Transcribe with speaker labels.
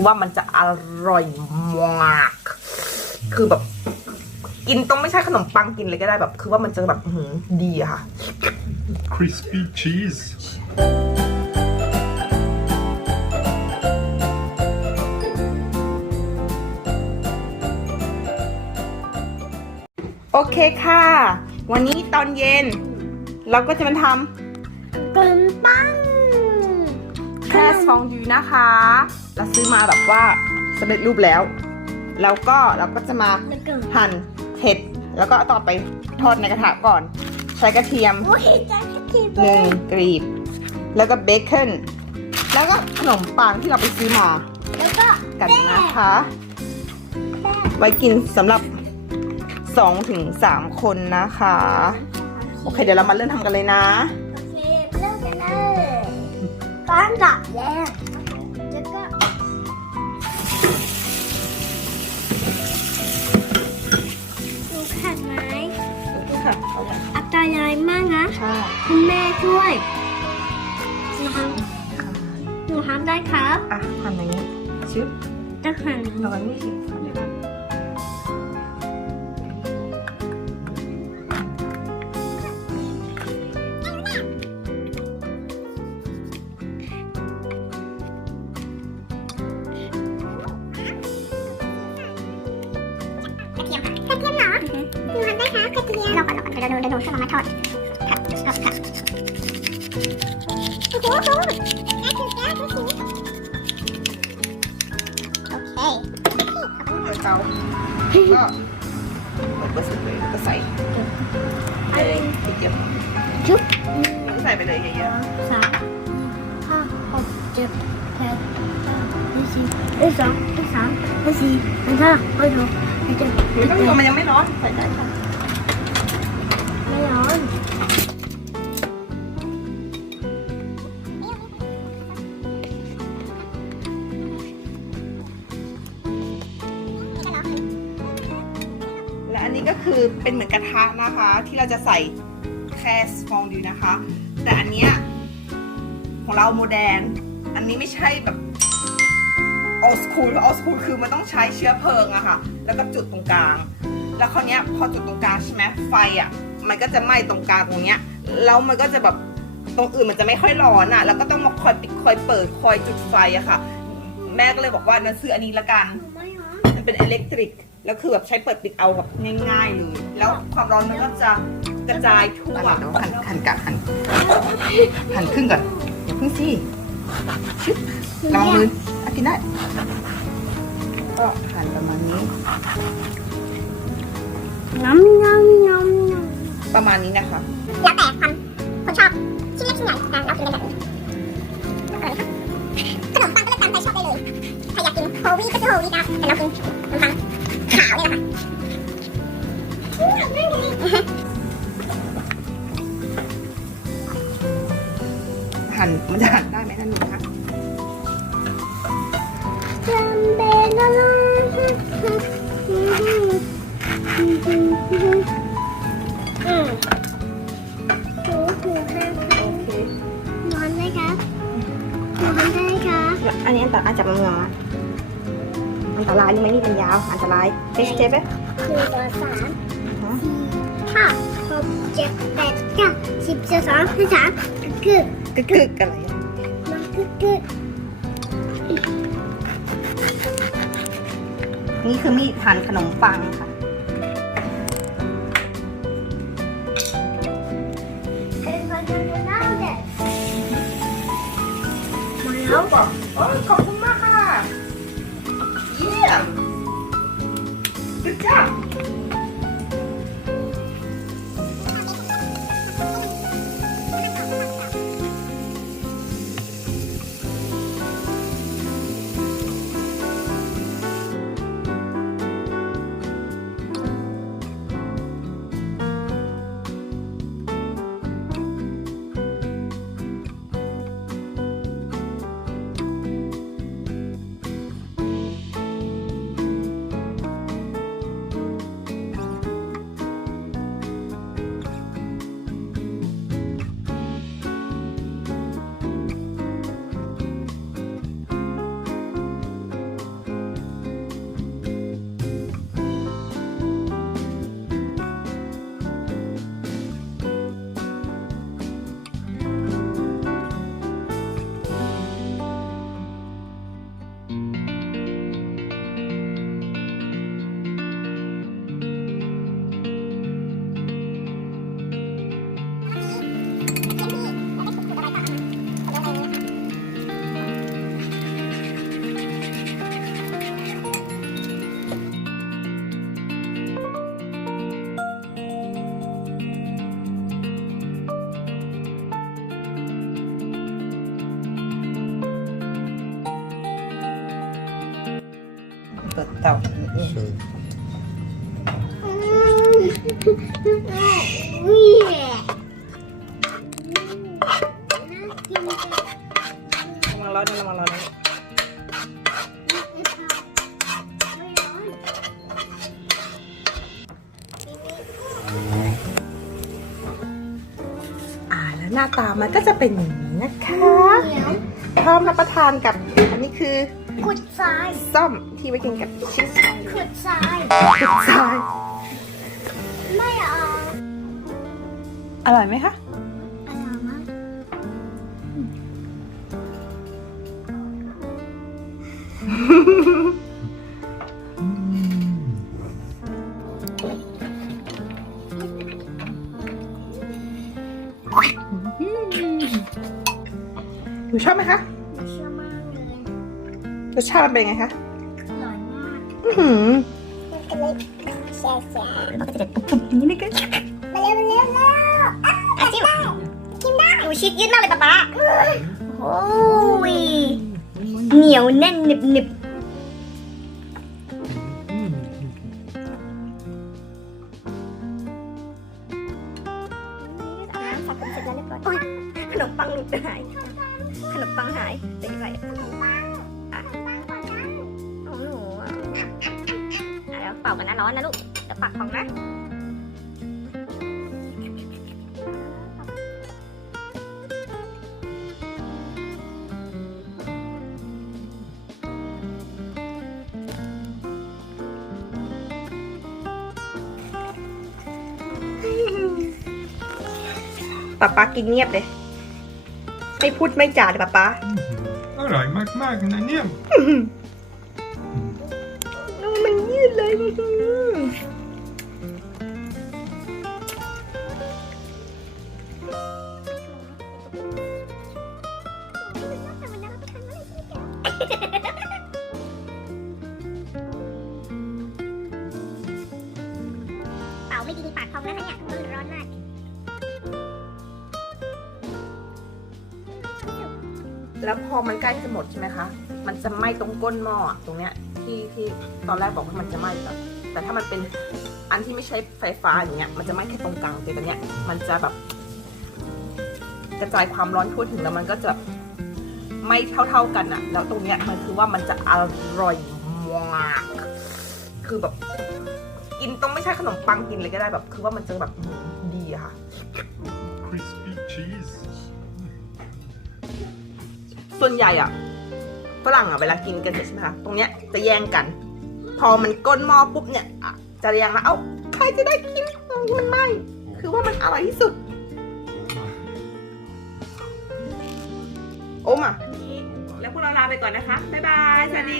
Speaker 1: คือว่ามันจะอร่อยมาก คือแบบ กินต้องไม่ใช่ขนมปังกินเลยก็ได้แบบ คือว่ามันจะแบบอื้อหือดีอะค่ะ
Speaker 2: Crispy cheese.
Speaker 1: โอเคค่ะ วันนี้ตอนเย็น เราก็จะมาท
Speaker 3: กลมปังำ
Speaker 1: แค่ฟองยูนะคะ เราซื้อมาแบบว่าสำเร็จรูปแล้ว แล้วก็เราก็จะมา
Speaker 3: แล้วก็
Speaker 1: หั่นเห็ด แล้วก็เอาต่อไปทอดในกระทะก่อน ใช้กระเทียม
Speaker 3: โอ้ยจะแค่ที
Speaker 1: หนึ่งกรีบ แล้วก็เบคอนแล้วก็ขนมปังที่เราไปซื้อมา
Speaker 3: แล้วก็
Speaker 1: กันนะคะ ไว้กินสำหรับ2ถึง3คนนะคะ โอเค เดี๋ยวเรามาเริ่มทำกันเลยนะ
Speaker 3: โอเคเริ่มกันเลยก้อนดับแดงแล้ว อัตรายมากนะ
Speaker 1: ใช่
Speaker 3: คุณแม่ช่วยหนูทำหนูทำได้ครับ
Speaker 1: อะหั่นอย่างนี้ชึบ
Speaker 3: จะหั่น
Speaker 1: เอาอันนี้สิหั่นด้วยกัน
Speaker 3: กระ ดี๋ยวเราเดี๋ยวหนูช่วยมาทอดค่ะค่ะค่ะโอ้โหโอ้โหน่ากินน่ากินสิโอเค
Speaker 1: เปิดเตาก็เปิดเบอร์สุดเลยแล้วก็ใส่เลยทีเดียว
Speaker 3: จุ๊บ
Speaker 1: ใส่ไปเลยเยอะ
Speaker 3: สามห้าหกเจ็ดแปดยี่สิบยี่สองยี่สามยี่สี่ยี่ห้ายี่หกยี่เจ็ด
Speaker 1: ๆไม่ต้องกลัวมันยังไม่ร้อนใส่ได้ค่ะ
Speaker 3: ไม่ร้อน
Speaker 1: และอันนี้ก็คือเป็นเหมือนกระทะนะคะ ที่เราจะใส่แค่ฟองดิวนะคะ แต่อันเนี้ยของเราโมเดนอันนี้ไม่ใช่แบบ old school old school คือมันต้องใช้เชื้อเพลิงอะค่ะ แล้วก็จุดตรงกลาง แล้วคราวเนี้ยพอจุดตรงกลางใช่ไหมไฟอะ มันก็จะไหม้ตรงกลางตรงเนี้ยแล้วมันก็จะแบบตรงอื่นมันจะไม่ค่อยร้อนอะแล้วก็ต้องมาคอยปิดคอยเปิดคอยจุดไฟอะค่ะ แม่ก็เลยบอกว่านั้นซื้ออันนี้ละกัน
Speaker 3: ไม่ร้อน
Speaker 1: มันเป็นอิเล็กทริกแล้วคือแบบใช้เปิดปิดเอาแบบง่ายๆเลยแล้วความร้อนมันก็จะกระจายทั่วหันหันกะหันหันครึ่งก่อนอย่าเพิ่งสิชึบลองมืออะกินได้ก็หั่นประมาณนี้
Speaker 3: น้ำน้ำน้ำน้
Speaker 1: ประมาณนี้นะคะ
Speaker 3: แล้วแต่ความคนชอบชิ้นเล็กชิ้นใหญ่นะเรากินกันแบบนี้ขนมปังก็เลือกตามใจชอบได้เลยใครอยากกินโฮวีก็จะโฮวีนะแต่เรากินขนมปังขาวเนี่ยแหละค่ะ
Speaker 1: หั่นมันจะหั่นได้ไหมนั่นนะคะ
Speaker 3: จำเป็นอะไร
Speaker 1: น
Speaker 3: อนได้ครับอัน
Speaker 1: นี้อันตรายจับมือมาอันตรายนี่ไหมนี่เป็นยาว อันตรายเทสเทปไหม
Speaker 3: หนึ่งต่อสามสี่ห้าหกเจ็ดแปดเก้าสิบสิบสองสิบสามกึก
Speaker 1: กึกกึกอะไรอะ
Speaker 3: มันกึกกึก
Speaker 1: นี่คือมีดหั่นขนมปังค่ะ
Speaker 3: มา
Speaker 1: แล้
Speaker 3: แล้วว
Speaker 1: บอกโอ้ยขอบคุณมากค่ะเยี่ยม good job ะอ่าแล้วหน้าตามันก็จะเป็นอย่างนี้นะคะ พร้อมรับประทานกับอันนี้คือ
Speaker 3: ขุดทราย
Speaker 1: ส้มที่ไว้กินกับชีส
Speaker 3: ขุดทราย
Speaker 1: ขุดทราย
Speaker 3: ไม่เอา
Speaker 1: อร่อยไหมคะ
Speaker 3: อร่อยมาก
Speaker 1: หนูชอบไหมคะ รสชาติเป็นไงคะ
Speaker 3: อร่อยมาก
Speaker 1: อื้อหือ
Speaker 3: มันก็เลยแซ่บแซ่บ
Speaker 1: แล้วมันก็จะเด็ดปุ๊บๆอย่างนี้เลยกัน
Speaker 3: มาเร็วมาเร็วเร็วอะจิ้มได้กินได้ดูชิดยืดมากเลยป๊าป๊าโอ้ยเหนียวแน่นหนึบหนึบ ป่ากันนะร้อนนะลูกเดี๋ยวปักของนะ
Speaker 1: ป๊าป๊ากินเงียบเลย ไม่พูดไม่จาเลยป๊าป๊า
Speaker 2: อร่อยมากๆนะเนี่ย
Speaker 3: ปากพองนะคะเนี่ยมันร้อนมาก
Speaker 1: แล้วพอมันใกล้จะหมดใช่ไหมคะ มันจะไหม้ตรงก้นหม้อตรงเนี้ยที่ที่ตอนแรกบอกว่ามันจะไหม้แต่แต่ถ้ามันเป็นอันที่ไม่ใช้ไฟฟ้าอย่างเงี้ย มันจะไหม้แค่ตรงกลางแต่ตอนเนี้ยมันจะแบบ กระจายความร้อนทั่วถึงแล้วมันก็จะไหม้เท่า ๆกันอะแล้วตรงเนี้ยมันคือว่ามันจะอร่อยมาก คือแบบ กินต้องไม่ใช่ขนมปังกินเลยก็ได้แบบ คือว่ามันจะแบบดีอะค่ะ
Speaker 2: crispy cheese.
Speaker 1: ส่วนใหญ่อะฝรั่งอะเวลากินกันเสร็จใช่ไหมคะตรงเนี้ยจะแย่งกัน พอมันก้นหม้อปุ๊บเนี่ยอะจะแย่งแล้วเอ้าใครจะได้กินตรงนี้มันไหมคือว่ามันอร่อยที่สุด โอมอะแล้วพวกเราลาไปก่อนนะคะ บ๊ายบาย สวัสดี